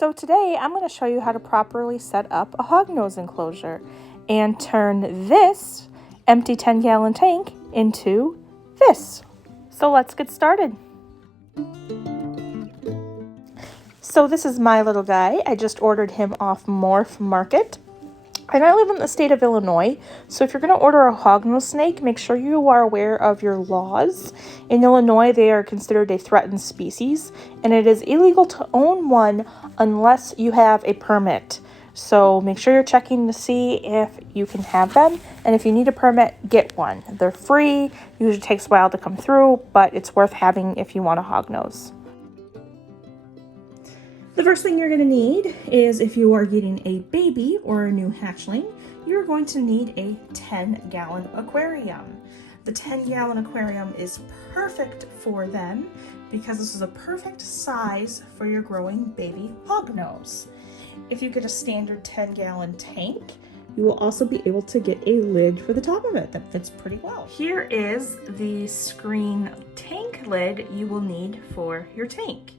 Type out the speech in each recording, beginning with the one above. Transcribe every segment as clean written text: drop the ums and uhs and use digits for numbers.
So today I'm going to show you how to properly set up a hognose enclosure and turn this empty 10-gallon tank into this. So let's get started. So this is my little guy. I just ordered him off Morph Market. And I live in the state of Illinois, so if you're going to order a hognose snake, make sure you are aware of your laws. In Illinois, they are considered a threatened species, and it is illegal to own one unless you have a permit. So make sure you're checking to see if you can have them, and if you need a permit, get one. They're free, usually takes a while to come through, but it's worth having if you want a hognose. The first thing you're going to need is, if you are getting a baby or a new hatchling, you're going to need a 10-gallon aquarium. The 10-gallon aquarium is perfect for them because this is a perfect size for your growing baby hognose. If you get a standard 10-gallon tank, you will also be able to get a lid for the top of it that fits pretty well. Here is the screen tank lid you will need for your tank.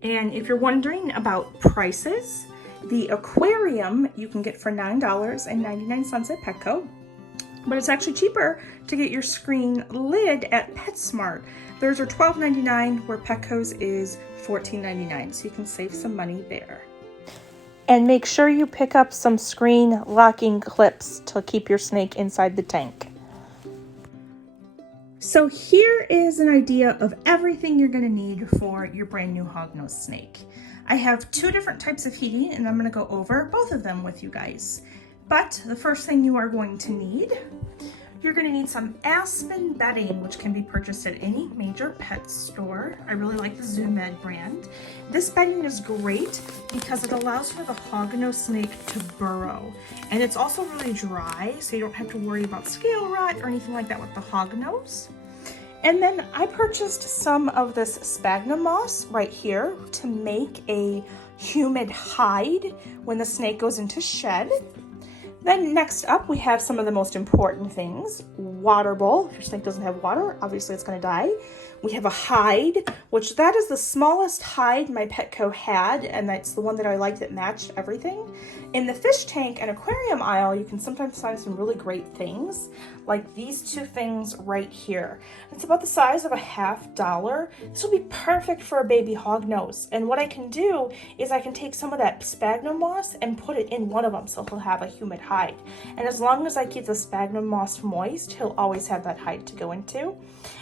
And if you're wondering about prices, the aquarium you can get for $9.99 at Petco, but it's actually cheaper to get your screen lid at PetSmart. Theirs are $12.99 where Petco's is $14.99, so you can save some money there. And make sure you pick up some screen locking clips to keep your snake inside the tank. So here is an idea of everything you're going to need for your brand new hognose snake. I have two different types of heating, and I'm going to go over both of them with you guys. But the first thing you are going to need, you're going to need some aspen bedding, which can be purchased at any major pet store. I really like the Zoomed brand. This bedding is great because it allows for the hognose snake to burrow. And it's also really dry, so you don't have to worry about scale rot or anything like that with the hognose. And then I purchased some of this sphagnum moss right here to make a humid hide when the snake goes into shed. Then next up, we have some of the most important things. Water bowl. If your snake doesn't have water, obviously it's going to die. We have a hide, which that is the smallest hide my Petco had, and that's the one that I liked that matched everything. In the fish tank and aquarium aisle, you can sometimes find some really great things, like these two things right here. It's about the size of a $50. This will be perfect for a baby hognose. And what I can do is I can take some of that sphagnum moss and put it in one of them so he'll have a humid hide. And as long as I keep the sphagnum moss moist, he'll always have that hide to go into.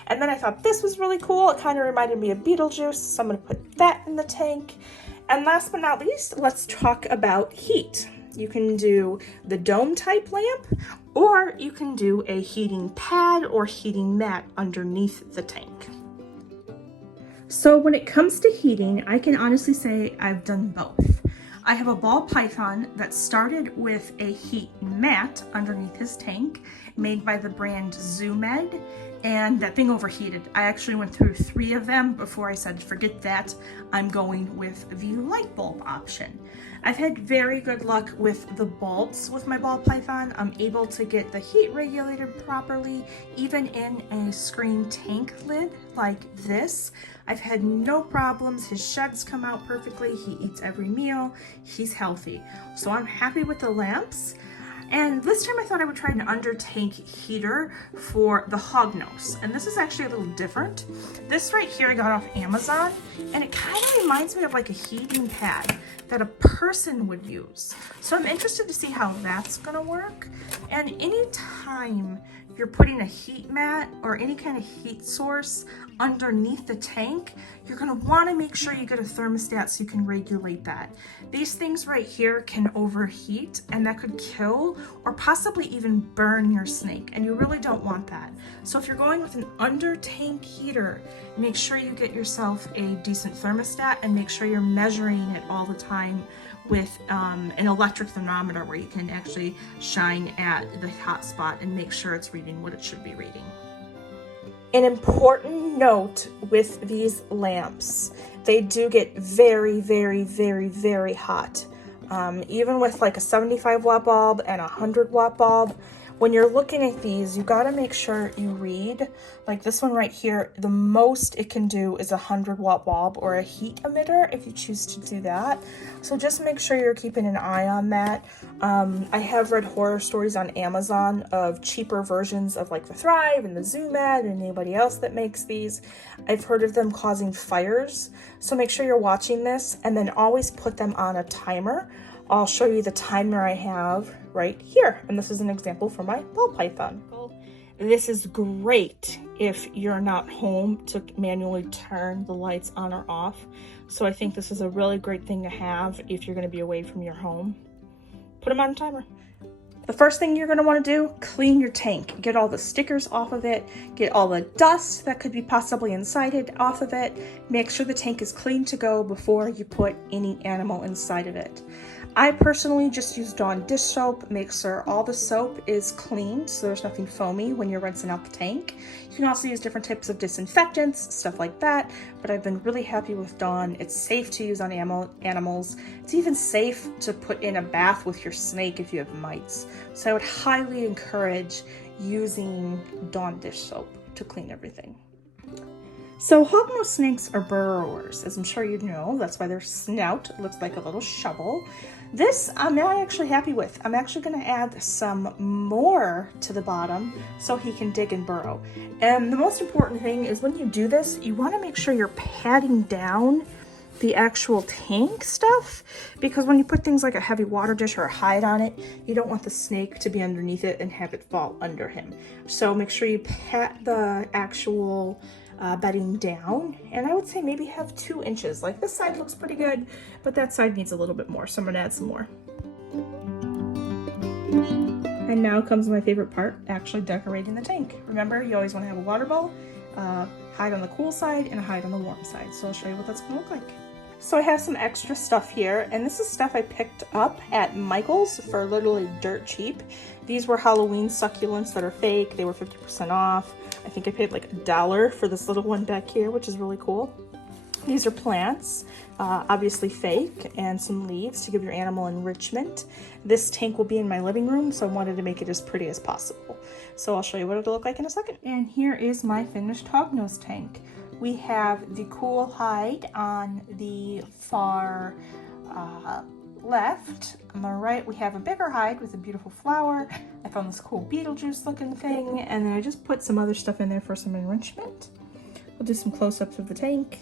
And then I thought this was really cool. It kind of reminded me of Beetlejuice, so I'm going to put that in the tank. And last but not least, let's talk about heat. You can do the dome type lamp, or you can do a heating pad or heating mat underneath the tank. So when it comes to heating, I can honestly say I've done both. I have a ball python that started with a heat mat underneath his tank made by the brand Zoomed, and that thing overheated. I actually went through 3 of them before I said, forget that, I'm going with the light bulb option. I've had very good luck with the bulbs with my ball python. I'm able to get the heat regulated properly, even in a screen tank lid like this. I've had no problems. His sheds come out perfectly. He eats every meal. He's healthy. So I'm happy with the lamps. And this time I thought I would try an under tank heater for the hognose. And this is actually a little different. This right here I got off Amazon, and it kind of reminds me of like a heating pad that a person would use. So I'm interested to see how that's gonna work. And anytime you're putting a heat mat or any kind of heat source underneath the tank, you're gonna wanna make sure you get a thermostat so you can regulate that. These things right here can overheat, and that could kill or possibly even burn your snake, and you really don't want that. So if you're going with an under tank heater, make sure you get yourself a decent thermostat and make sure you're measuring it all the time with an electric thermometer where you can actually shine at the hot spot and make sure it's reading what it should be reading. An important note with these lamps, they do get very, very, very, very hot. Even with like a 75 watt bulb and a 100 watt bulb, when you're looking at these, you got to make sure you read. Like this one right here, the most it can do is a 100-watt bulb or a heat emitter if you choose to do that. So just make sure you're keeping an eye on that. I have read horror stories on Amazon of cheaper versions of like the Thrive and the ZoomEd and anybody else that makes these. I've heard of them causing fires. So make sure you're watching this and then always put them on a timer. I'll show you the timer I have right here. And this is an example for my ball python. This is great if you're not home to manually turn the lights on or off. So I think this is a really great thing to have if you're going to be away from your home. Put them on a timer. The first thing you're going to want to do, clean your tank. Get all the stickers off of it. Get all the dust that could be possibly inside it off of it. Make sure the tank is clean to go before you put any animal inside of it. I personally just use Dawn dish soap. Make sure all the soap is cleaned so there's nothing foamy when you're rinsing out the tank. You can also use different types of disinfectants, stuff like that, but I've been really happy with Dawn. It's safe to use on animals. It's even safe to put in a bath with your snake if you have mites. So I would highly encourage using Dawn dish soap to clean everything. So hognose snakes are burrowers, as I'm sure you know. That's why their snout looks like a little shovel. This I'm not actually happy with. I'm actually going to add some more to the bottom so he can dig and burrow. And the most important thing is when you do this, you want to make sure you're patting down the actual tank stuff, because when you put things like a heavy water dish or a hide on it, you don't want the snake to be underneath it and have it fall under him. So make sure you pat the actual bedding down, and I would say maybe have 2 inches. Like this side looks pretty good, but that side needs a little bit more, so I'm gonna add some more. And now comes my favorite part, actually decorating the tank. Remember, you always want to have a water bowl, hide on the cool side and a hide on the warm side. So I'll show you what that's gonna look like. So I have some extra stuff here, and this is stuff I picked up at Michael's for literally dirt cheap. These were Halloween succulents that are fake. They were 50% off. I think I paid like $1 for this little one back here, which is really cool. These are plants, obviously fake, and some leaves to give your animal enrichment. This tank will be in my living room, so I wanted to make it as pretty as possible. So I'll show you what it'll look like in a second. And here is my finished hognose tank. We have the cool hide on the far left. On the right, we have a bigger hide with a beautiful flower. I found this cool Beetlejuice looking thing, and then I just put some other stuff in there for some enrichment. We'll do some close-ups of the tank.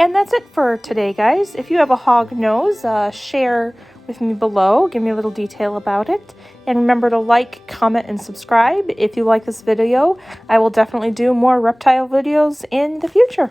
And that's it for today, guys. If you have a hognose, share with me below. Give me a little detail about it. And remember to like, comment, and subscribe. If you like this video, I will definitely do more reptile videos in the future.